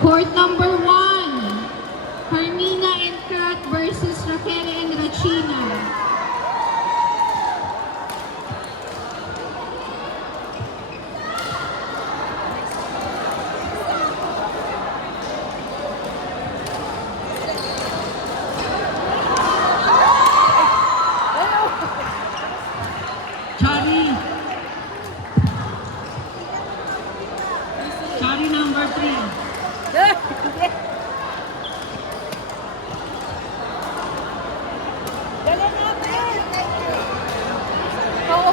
Court number 1, Carmina and Kat versus Raquel and Rachina. Chari number 3. Dali natin! Oo.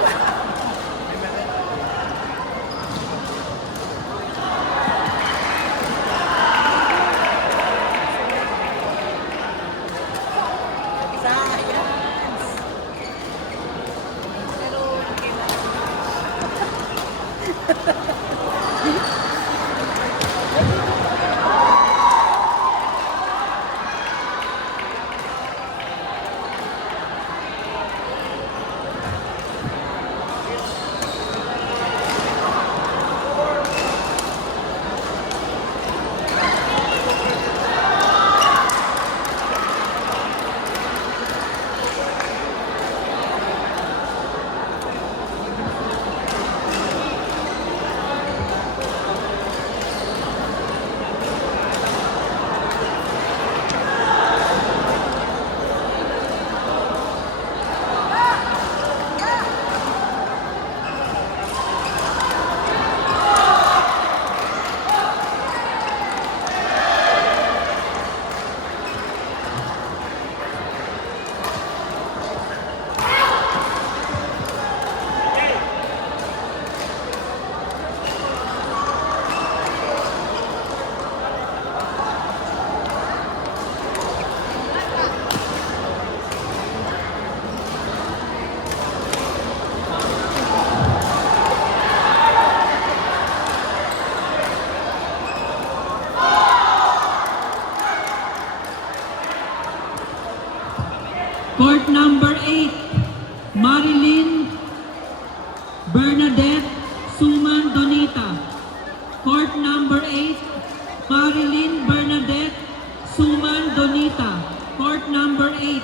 Court number 8, Marilyn Bernadette Suman Donita. Court number 8, Marilyn Bernadette Suman Donita. Court number 8.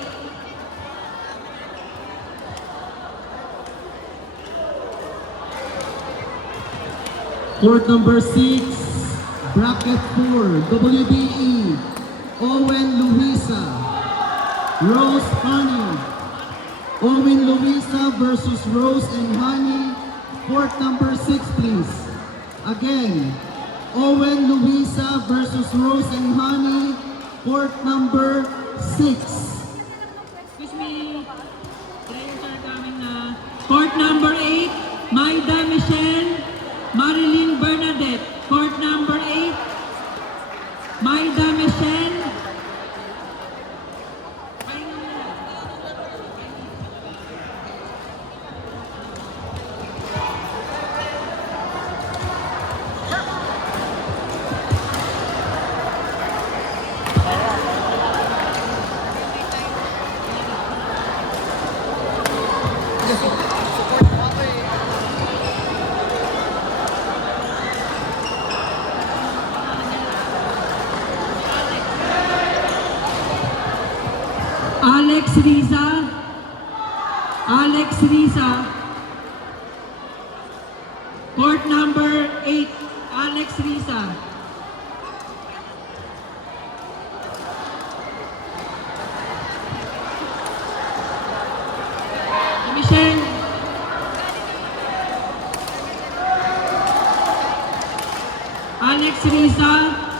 Court number 6, bracket 4, WBE, Owen Luisa, Rose Honey. Owen Luisa versus Rose and Honey. Court number 6, please. Again, Owen Luisa versus Rose and Honey. Court number 6. Excuse me. Players are coming na. Court number 8, Maida Michelle Marilyn Bernadette. Court number 8, Maida Michelle. Alex Riza. Alex Riza. Court number 8, Alex Riza. Michelle. Alex Riza,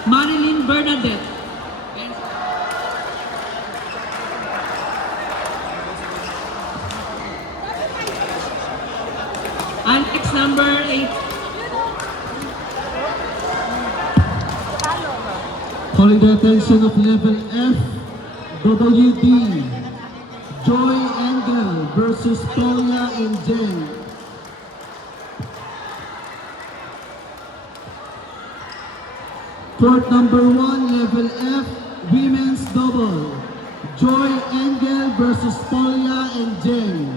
Marilyn Bernadette. Alex number 8. Calling the attention of level F, WD, Joy Engel versus Toya and Jen. Court number 1, level F, women's double, Joy Engel versus Toya and Jen.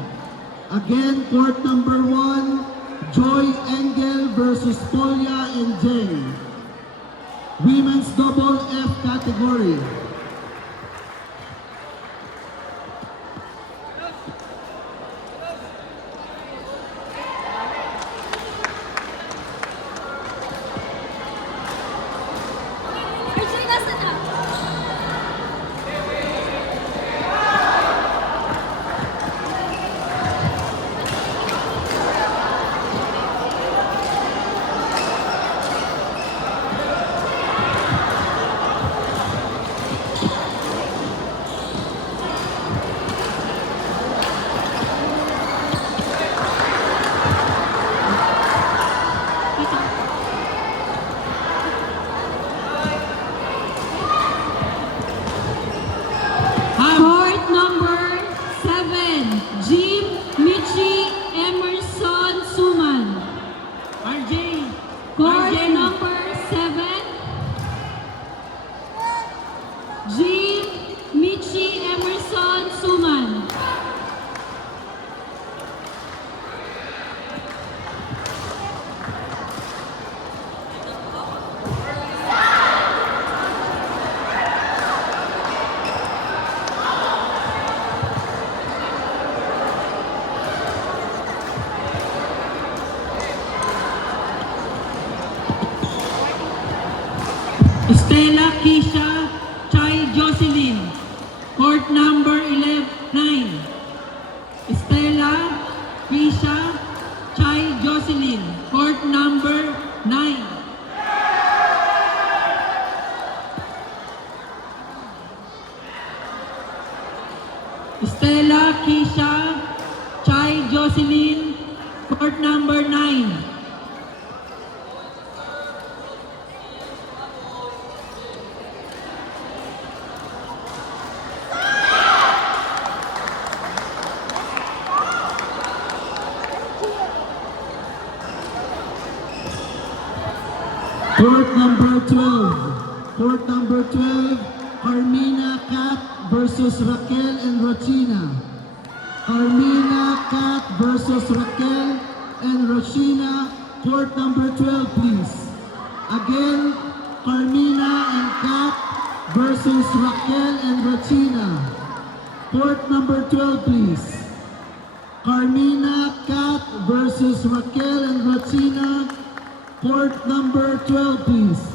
Again, court number 1, Joy Engel versus Toya and Jen. Women's double F category. Regina, stand up. Court number 7, Jim Michi Emerson Suman. RJ. Court RJ. number 7, Jim Michi Emerson Suman. Stella Kisha Chai Jocelyn. Court number 9. Stella Kisha Chai Jocelyn. Court number 9. Stella Kisha Chai Jocelyn. Court number 9. Court number 12. Court number 12, Carmina Cat versus Raquel and Rachina. Carmina Cat versus Raquel and Rachina. Court number 12, please. Again, Carmina and Cat versus Raquel and Rachina. Court number 12, please. Carmina Cat versus Raquel and Rachina. Court number 12, please.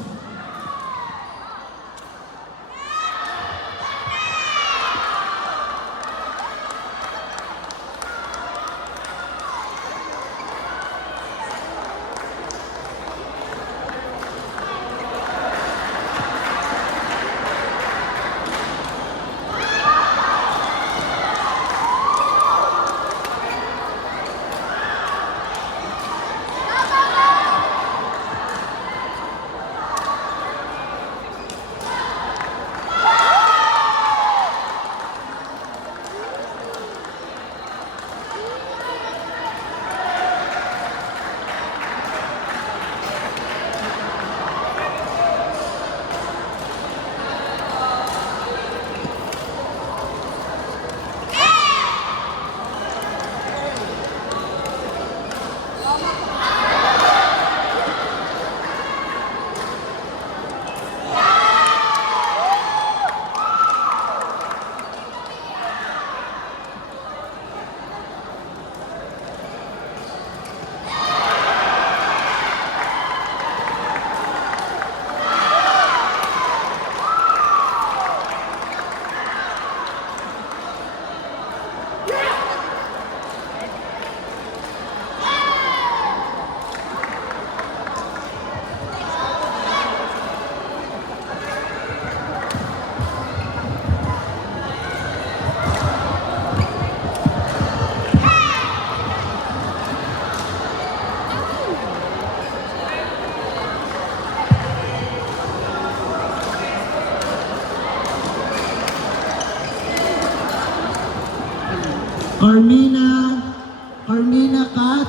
Carmina Cat,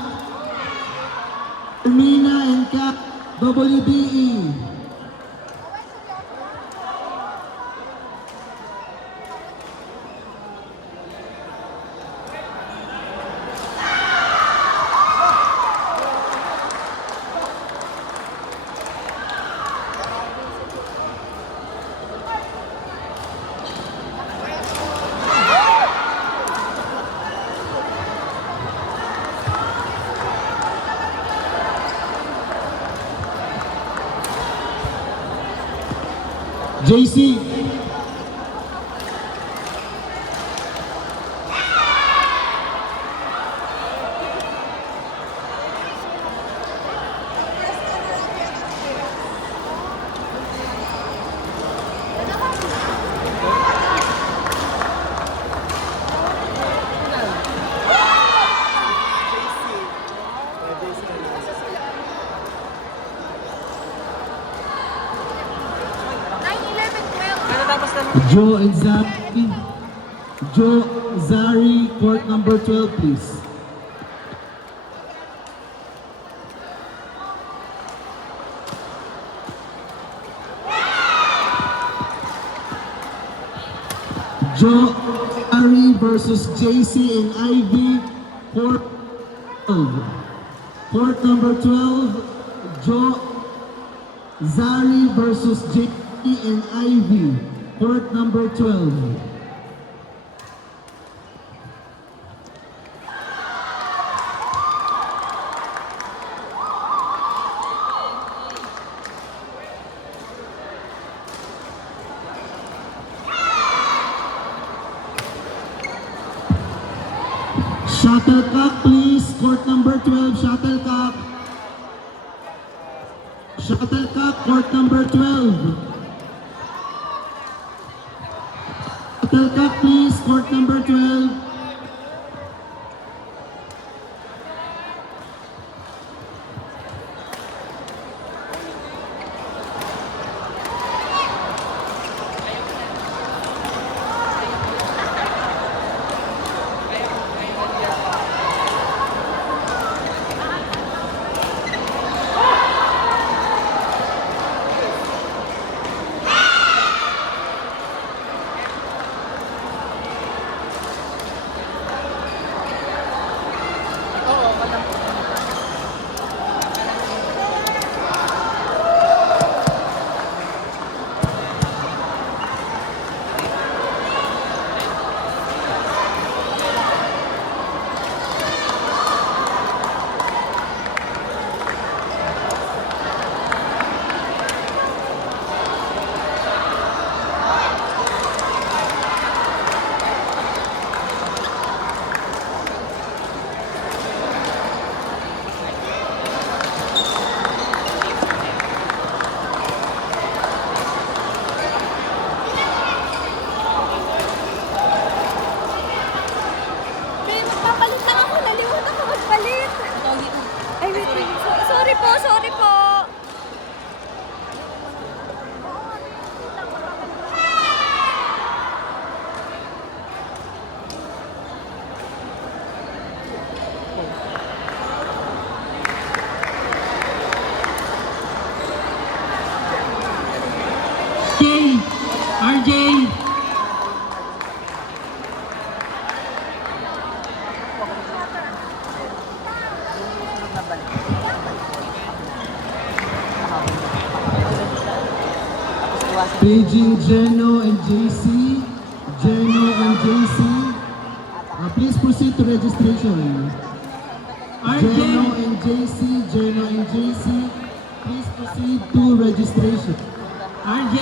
Carmina and Cat, WBE. JC. Joe and Zari. Joe, Zari, court number 12, please. Joe, Zari versus JC and Ivy, court 12. Court number 12, Joe, Zari versus JC and Ivy. Court number 12. Shuttlecock, please. Court number 12, shuttlecock. Shuttlecock, court number 12. Shuttlecock, please. Court number 12. Babe, magpapalit lang ako. Nalimutan ko magpalit. Ay, wait. Sorry po, sorry po. RJ. Paging Geno and JC. Geno and JC. Please proceed to registration. Geno RJ. and JC. Geno and JC. Please proceed to registration. RJ.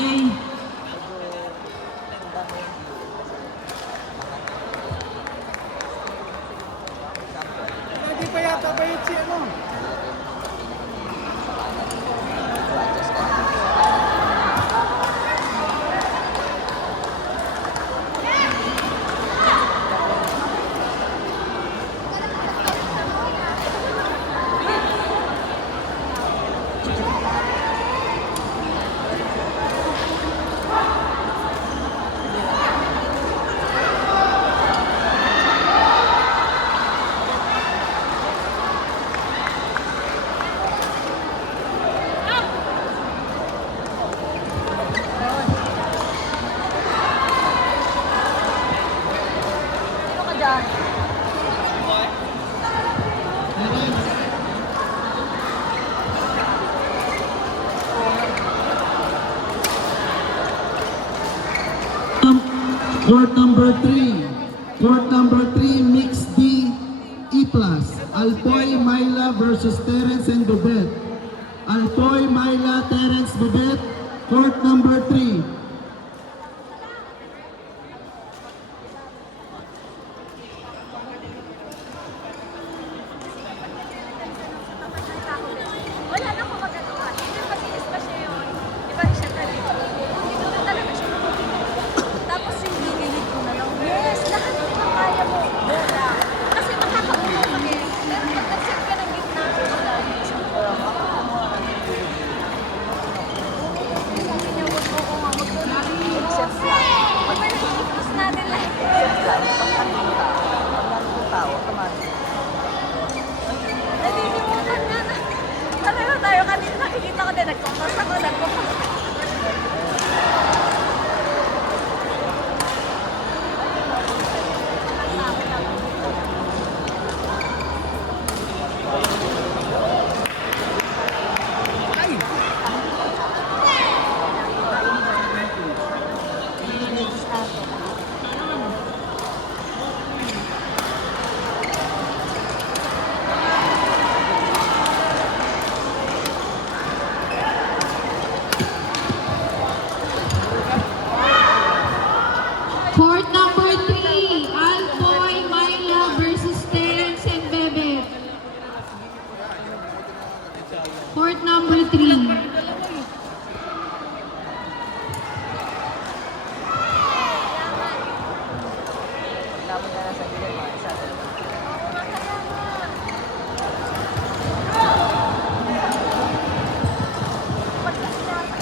Hindi pa yata bayad si ano? Ano ka dyan? Court number 3. Court number 3, Mix D, E+. Alpoy, Myla versus Terence and Bobet. Alpoy, Myla, Terence, Bobet. Court number 3.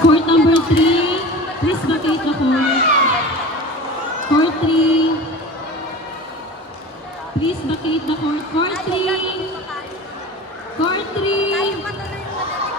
Court number 3, please vacate the court. Court 3, please vacate the court. Court 3, Court 3, Tayo patuloy yung madali